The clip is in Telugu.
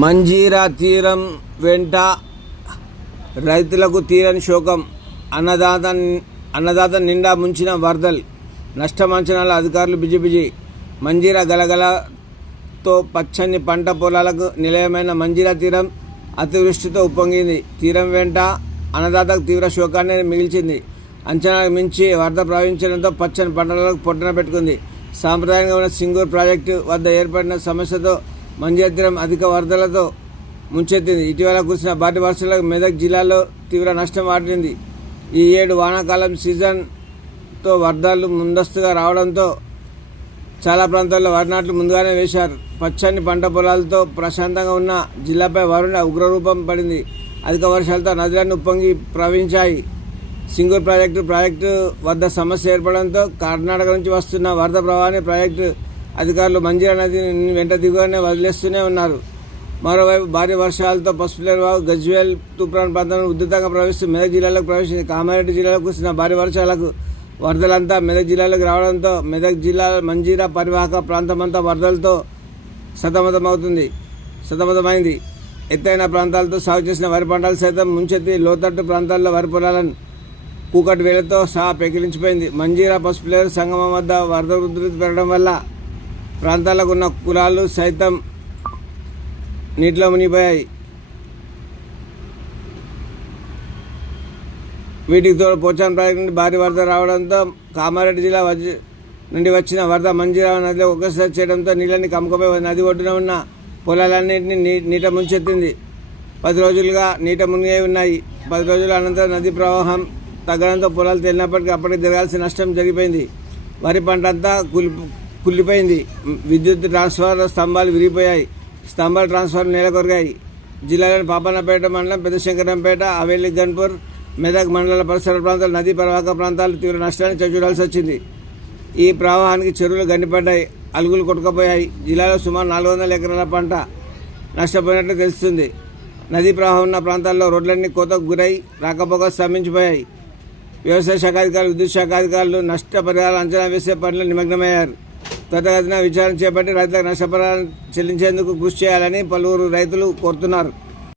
మంజీరా తీరం వెంట రైతులకు తీరని శోకం. అన్నదాత నిండా ముంచిన వరదలు. నష్టం అంచనాల అధికారులు బిజీ. మంజీరా గలగలతో పచ్చని పంట పొలాలకు నిలయమైన మంజీరా తీరం అతివృష్టితో ఉప్పొంగింది. తీరం వెంట అన్నదాతకు తీవ్ర శోకాన్ని మిగిల్చింది. అంచనాలకు మించి వరద ప్రవహించడంతో పచ్చని పంటలకు పొట్టన పెట్టుకుంది. సాంప్రదాయంగా ఉన్న సింగూర్ ప్రాజెక్టు వద్ద ఏర్పడిన సమస్యతో మంజీరా తీరం అధిక వరదలతో ముంచెత్తింది. ఇటీవల కురిసిన భారీ వర్షాలకు మెదక్ జిల్లాలో తీవ్ర నష్టం వాటిల్లింది. ఈ ఏడు వానాకాలం సీజన్తో వరదలు ముందస్తుగా రావడంతో చాలా ప్రాంతాల్లో వరి నాట్లు ముందుగానే వేశారు. పచ్చని పంట పొలాలతో ప్రశాంతంగా ఉన్న జిల్లాపై వరుణ ఉగ్రరూపం పడింది. అధిక వర్షాలతో నదులన్నీ ఉప్పొంగి ప్రవహించాయి. సింగూర్ ప్రాజెక్టు వద్ద సమస్య ఏర్పడంతో కర్ణాటక నుంచి వస్తున్న వరద ప్రవాహాన్ని ప్రాజెక్టు అధికారులు మంజీరా నదిని వెంట దిగువనే వదిలేస్తూనే ఉన్నారు. మరోవైపు భారీ వర్షాలతో పసుపులేరువాగు, గజ్వేల్, తూప్రాన్ ప్రాంతంలో ఉధృతంగా ప్రవహిస్తూ మెదక్ జిల్లాలోకి ప్రవేశించింది. కామారెడ్డి జిల్లాలో కురిసిన భారీ వర్షాలకు వరదలంతా మెదక్ జిల్లాలోకి రావడంతో మెదక్ జిల్లా మంజీరా పరివాహక ప్రాంతమంతా వరదలతో సతమతమైంది. ఎత్తైన ప్రాంతాలతో సాగు చేసిన వరి పంటలు సైతం ముంచెత్తి లోతట్టు ప్రాంతాల్లో వరి పొలాలను కూకటి వేలతో సహా పెకిలించిపోయింది. మంజీరా పసుపులేరు సంగమం వద్ద వరద ఉధృతి పెరగడం వల్ల ప్రాంతాలకు ఉన్న కులాలు సైతం నీటిలో మునిగిపోయాయి. వీటికి తోడు పోచారం ప్రాజెక్టు నుండి భారీ వరద రావడంతో కామారెడ్డి జిల్లా నుండి వచ్చిన వరద మంజీరా నదిలో ఒక్కసారి చేయడంతో నీళ్ళని కమ్ముకుపోయి నది ఒడ్డున ఉన్న పొలాలన్నింటినీ నీట ముంచెత్తింది. 10 రోజులుగా నీట మునిగి ఉన్నాయి. 10 రోజుల అనంతరం నది ప్రవాహం తగ్గడంతో పొలాలు తేలినప్పటికీ అప్పటికి జరగాల్సిన నష్టం జరిగిపోయింది. వరి పంట అంతా కుళ్ళిపోయింది. విద్యుత్ ట్రాన్స్ఫార్మర్ స్తంభాలు విరిగిపోయాయి. స్తంభాల ట్రాన్స్ఫార్మర్ నేల కొరిగాయి. జిల్లాలోని పాపన్నపేట మండలం, పెద్దశంకరంపేట, హవేలి, గన్పూర్, మెదక్ మండల పరిసర ప్రాంతాలు, నదీ పరివాహక ప్రాంతాలు తీవ్ర నష్టాన్ని చవిచూడాల్సి వచ్చింది. ఈ ప్రవాహానికి చెరువులు గండిపడ్డాయి, అలుగులు కొట్టుకుపోయాయి. జిల్లాలో సుమారు 400 ఎకరాల పంట నష్టపోయినట్లు తెలుస్తుంది. నదీ ప్రవాహం ఉన్న ప్రాంతాల్లో రోడ్లన్నీ కోతకు గురై రాకపోక స్తంభించిపోయాయి. వ్యవసాయ శాఖ అధికారులు, విద్యుత్ శాఖ అధికారులు నష్టపరిహారాలు అంచనా వేసే పనిలో నిమగ్నమయ్యారు. త్వరితగతిన విచారణ చేపట్టి రైతులకు నష్టపరిహారం చెల్లించేందుకు కృషి చేయాలని పలువురు రైతులు కోరుతున్నారు.